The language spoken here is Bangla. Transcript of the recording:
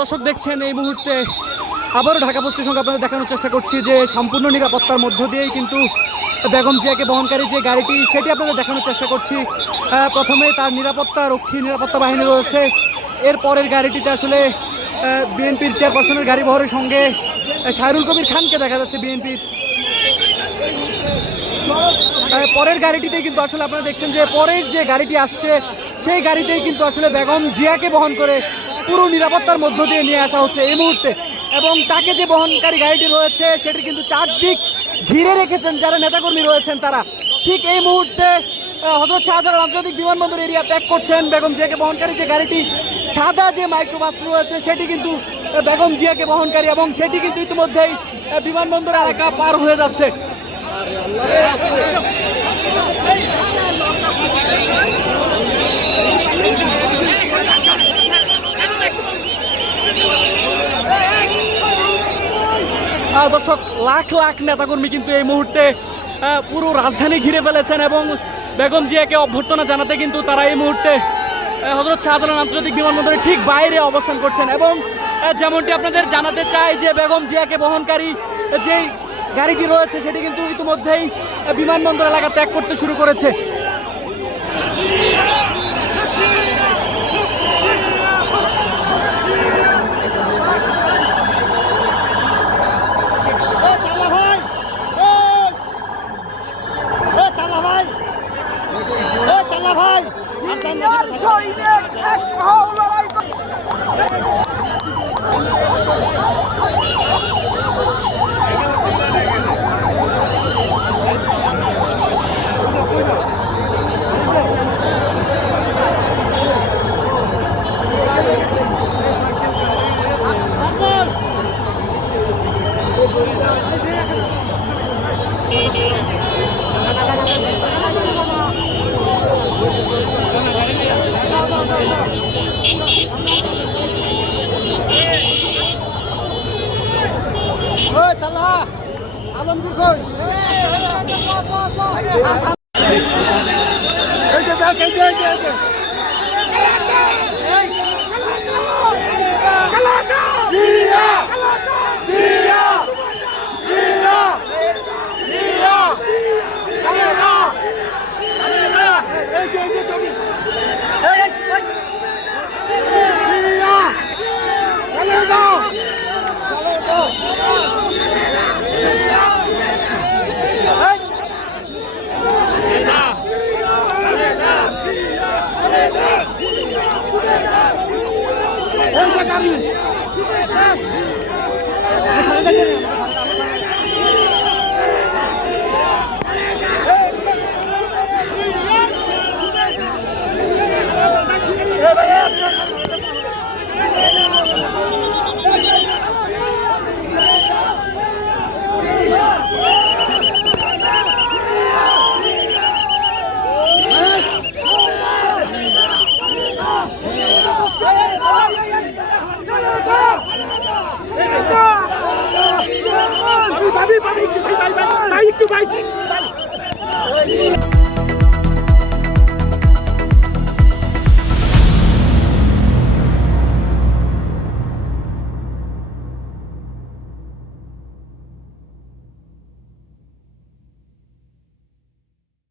দর্শক দেখছেন এই মুহূর্তে আবারও ঢাকা পোস্টের সঙ্গে আপনাদের দেখানোর চেষ্টা করছি যে সম্পূর্ণ নিরাপত্তার মধ্য দিয়েই কিন্তু বেগম জিয়াকে বহনকারী যে গাড়িটি সেটি আপনাদের দেখানোর চেষ্টা করছি। প্রথমে তার নিরাপত্তা বাহিনী রয়েছে, এর পরের গাড়িটিতে আসলে বিএনপির চেয়ারপারসনের গাড়ি বহরের সঙ্গে শাহরুল কবির খানকে দেখা যাচ্ছে বিএনপির। পরের গাড়িটিতে কিন্তু আসলে আপনারা দেখছেন যে পরের যে গাড়িটি আসছে সেই গাড়িতেই কিন্তু আসলে বেগম জিয়াকে বহন করে পুরো নিরাপত্তার মধ্য দিয়ে নিয়ে আসা হচ্ছে এই মুহূর্তে। এবং তাকে যে বহনকারী গাড়িটি রয়েছে সেটি কিন্তু চারদিক ঘিরে রেখেছেন যারা নেতাকর্মী রয়েছেন তারা। ঠিক এই মুহূর্তে হযরত শাহজালাল আন্তর্জাতিক বিমানবন্দর এরিয়া ত্যাগ করছেন বেগম জিয়াকে বহনকারী যে গাড়িটি, সাদা যে মাইক্রোবাস রয়েছে সেটি কিন্তু বেগম জিয়াকে বহনকারী এবং সেটি কিন্তু ইতিমধ্যেই বিমানবন্দর এলাকা পার হয়ে যাচ্ছে। দর্শক লাখ লাখ নেতাকর্মী কিন্তু এই মুহূর্তে পুরো রাজধানী ঘিরে ফেলেছেন এবং বেগম জিয়াকে অভ্যর্থনা জানাতে কিন্তু তারা এই মুহূর্তে হযরত শাহজালাল আন্তর্জাতিক বিমানবন্দরের ঠিক বাইরে অবস্থান করছেন। এবং যেমনটি আপনাদের জানাতে চাই যে বেগম জিয়াকে বহনকারী যেই গাড়িটি রয়েছে সেটি কিন্তু ইতিমধ্যেই বিমানবন্দর এলাকা ত্যাগ করতে শুরু করেছে। আলমগীর কই এই যে দেখ এই যে ভাই একটু ভাই